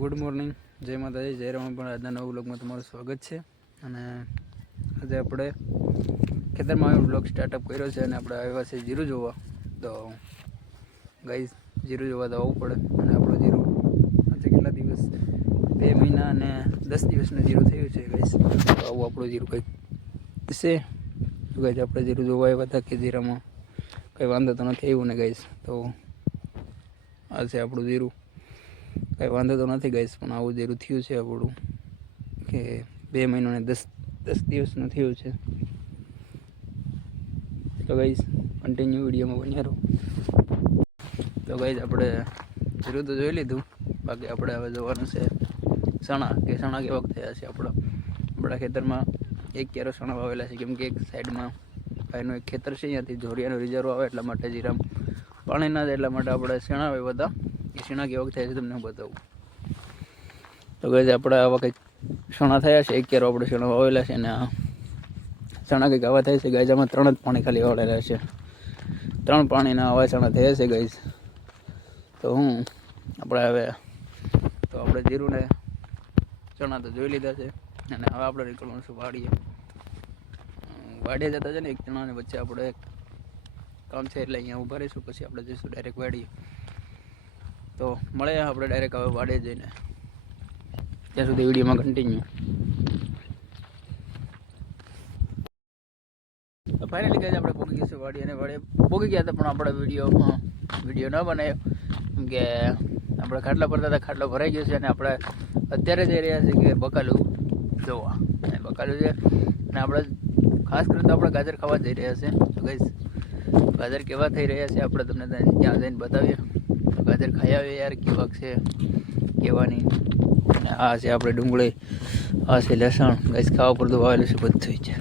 Good morning, જય માતાજી, જય રામ. પણ આજના નવા વ્લોગમાં તમારું સ્વાગત છે. અને આજે આપણે ખેતરમાં વ્લોગ સ્ટાર્ટઅપ કર્યો છે અને આપણે આવ્યા છે જીરું જોવા. તો ગાઈસ, જીરું જોવા તો આવવું પડે. અને આપણું જીરું આજે કેટલા દિવસ, 2 મહિના અને 10 દિવસનું જીરું થયું છે ગાઈસ. તો આવું આપણું જીરું કંઈક છે. તો ગાઈસ, આપણે જીરું જોવા આવ્યા હતા કે જીરામાં કંઈ વાંધો તો નથી આવ્યું ને ગાઈસ. તો આ છે આપણું જીરું. કંઈ વાંધો તો નથી ગાઈસ, પણ આવું જીરું થયું છે આપણું કે 2 મહિના અને 10 દિવસનું થયું છે. તો ગાઈસ, કન્ટિન્યુ વિડીયોમાં બન્યા રહો. તો ગાઈસ, આપણે જીરું તો જોઈ લીધું, બાકી આપણે હવે જોવાનું છે ચણા કે ચણા કેવા થયા છે. આપણા ખેતરમાં એક ક્યારો ચણા વાવેલા છે, કેમ કે એક સાઈડમાં ભાઈનું એક ખેતર છે, અહીંયાથી જોરિયાનો રિઝર્વ આવે એટલા માટે જીરામાં પાણી ના જાય એટલા માટે આપણે શેણા વાવ્યા હતા. એ શેણા કેવા થયા છે તમને હું બતાવું. તો ગાઈસ, આપણે આવા કંઈક ચણા થયા છે. એક ક્યારો આપણે ચણા વાવેલા છે અને આ ચણા કંઈક આવા થાય છે ગાઈસ. આમાં 3 જ પાણી ખાલી વાળેલા છે, 3 પાણીના આવા ચણા થયા છે ગાઈસ. તો આપણે હવે તો આપણે જીરું ને ચણા તો જોઈ લીધા છે અને હવે આપણે નીકળવાનું છે વાડીએ જતા છે ને. એક ચણાની વચ્ચે આપણે કામ છે એટલે અહીંયા ઊભા રહીશું, પછી આપણે જઈશું ડાયરેક્ટ વાડીએ. તો મળે આપણે ડાયરેક્ટ હવે વાડીએ જઈને. ત્યાં સુધી વિડીયોમાં કન્ટિન્યુ. તો ફાઇનલી ગાઈસ, આપણે પહોંચી ગયા છે વાડી, અને વાડીએ પહોંચી ગયા હતા પણ આપણે વિડીયો ન બનાવ્યો, કેમ કે આપણે ખાટલા ભરતા હતા. ખાટલો ભરાઈ ગયો છે અને આપણે અત્યારે જઈ રહ્યા છીએ કે બકાલું જોવા. બકાલું છે અને આપણે ખાસ કરીને તો આપણે ગાજર ખાવા જઈ રહ્યા છે. તો ગાઈસ, ગાજર કેવા થઈ રહ્યા છે આપણે તમને ત્યાં જઈને બતાવીએ. તો ગાજર ખાઈ આવીએ યાર, કેવા છે કેવાની. અને આ છે આપણે ડુંગળી, આ છે લસણ. ગાઈસ, ખાવા પર તો વાવેલું છે બધું છે.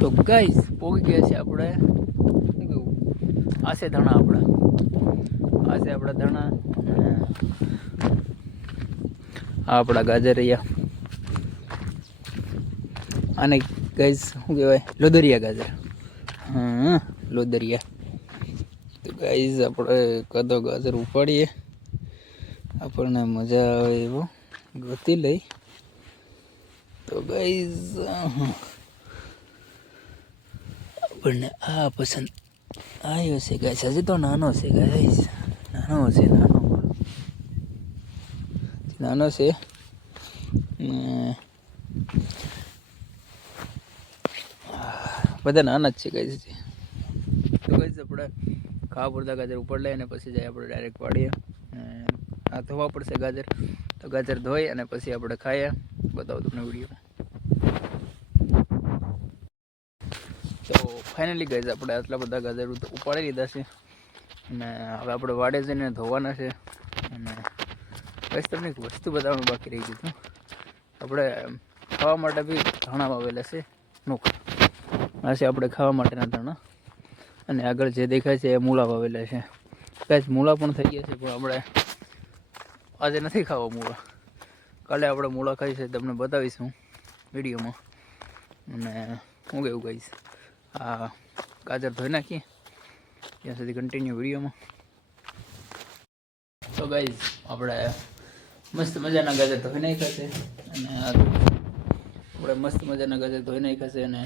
તો ગાઈસ, પહોંચી ગયા છે આપણે. શું કેવું, આ છે ધાણા આપણા, આ છે આપણા ધાણા. આ આપણા ગાજર રહ્યા. આને ગાઈસ શું કહેવાય, લોદરિયા ગાજર. લોદરિયા. તો ગાઈસ, આપણે કદો ગાજર ઉપાડીએ, આપણને મજા આવે એવો ગોતી લઈ. તો ગાઈસ, આપણને આ પસંદ આવ્યો છે ગાઈસ. હજી તો નાનો છે ગાઈસ, નાનો છે. બધા નાના જ છે ગાઈસ. તો ગાઈસ, આપણે ખાવા પૂરતા ગાજર ઉપર લઈએ અને પછી જાય આપણે ડાયરેક્ટ વાડીએ. આ ધોવા પડશે ગાજર. તો ગાજર ધોઈ અને પછી આપણે ખાઈએ. બતાવું તમને વિડીયો. તો ફાઇનલી ગાઈસ, આપણે આટલા બધા ગાજર ઉપાડી લીધા છે અને હવે આપણે વાડે જઈને ધોવાના છે. અને ગાઈસ, તમને એક વસ્તુ બતાવવાનું બાકી રહી ગયું હતું. આપણે ખાવા માટે બી ધાણા વાવેલા છે નોખા. આ છે આપણે ખાવા માટેના ધાણા. અને આગળ જે દેખાય છે એ મૂળા વાવેલા છે. ગાઈસ, મૂળા પણ થઈ ગયા છે, પણ આપણે આજે નથી ખાવા મૂળા. કાલે આપણે મૂળા ખાઈ છે, તમને બતાવીશું વિડીયોમાં. અને શું કહેવું ગાઈસ, આ ગાજર ધોઈ નાખીએ, ત્યાં સુધી કન્ટિન્યુ વિડીયોમાં. તો ગાઈસ, આપણે મસ્ત મજાના ગાજર ધોઈ નાખ્યા છે અને આપણે મસ્ત મજાના ગાજર ધોઈ નાખ્યા છે અને